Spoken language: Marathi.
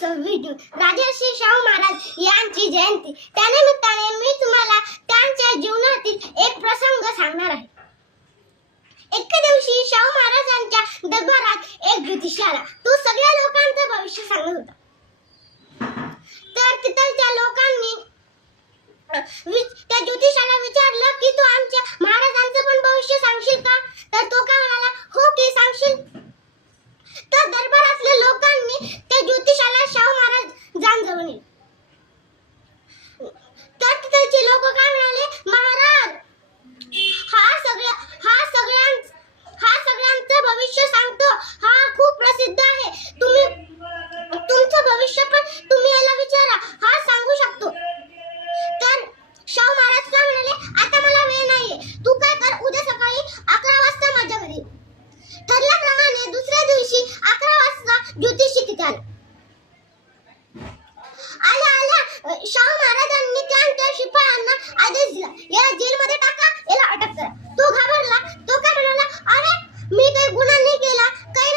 26 जून राजर्षी शाहू महाराज यांची जयंती. त्यानिमित्ताने मी तुम्हाला त्यांच्या जीवनातील एक प्रसंग सांगणार आहे. एके दिवशी शाहू महाराजांच्या दरबारात एक ज्योतिषी आला. तो सगळ्या लोकांचं भविष्य सांगत होता. तर तिथल्या लोकांनी त्या ज्योतिषाला विचारलं की तू आमच्या महाराजांचं पण भविष्य सांगशील का? तर तो काय म्हणाला, हो की सांगशील. तर दरबारातल्या लोकांनी त्या ज्योतिषाला शाहू महाराजांजवळ नेले. तर तिथलचे लोक काय म्हणाले, महाराज हा सगळ्यांचं भविष्य सांगतो, हा खूप प्रसिद्ध आहे. तुमचं भविष्य पण तुम्ही याला विचारा, हा सांगू शकतो. तर शाहू महाराज काय म्हणाले, आता मला वेळ नाहीये, तू काय कर, उद्या सकाळी 11 वाजता माझ्या घरी. ठरल्याप्रमाणे दुसऱ्या दिवशी 11 वाजता ज्योतिषी तिथे आले. आल्या शाहू महाराजांनी त्यांच्या शिपायांना आदेश दिला, याला जेलमध्ये टाका, याला अटक करा. तो घाबरला. तो काय म्हणाला, अरे मी काही गुन्हा नाही केला, काही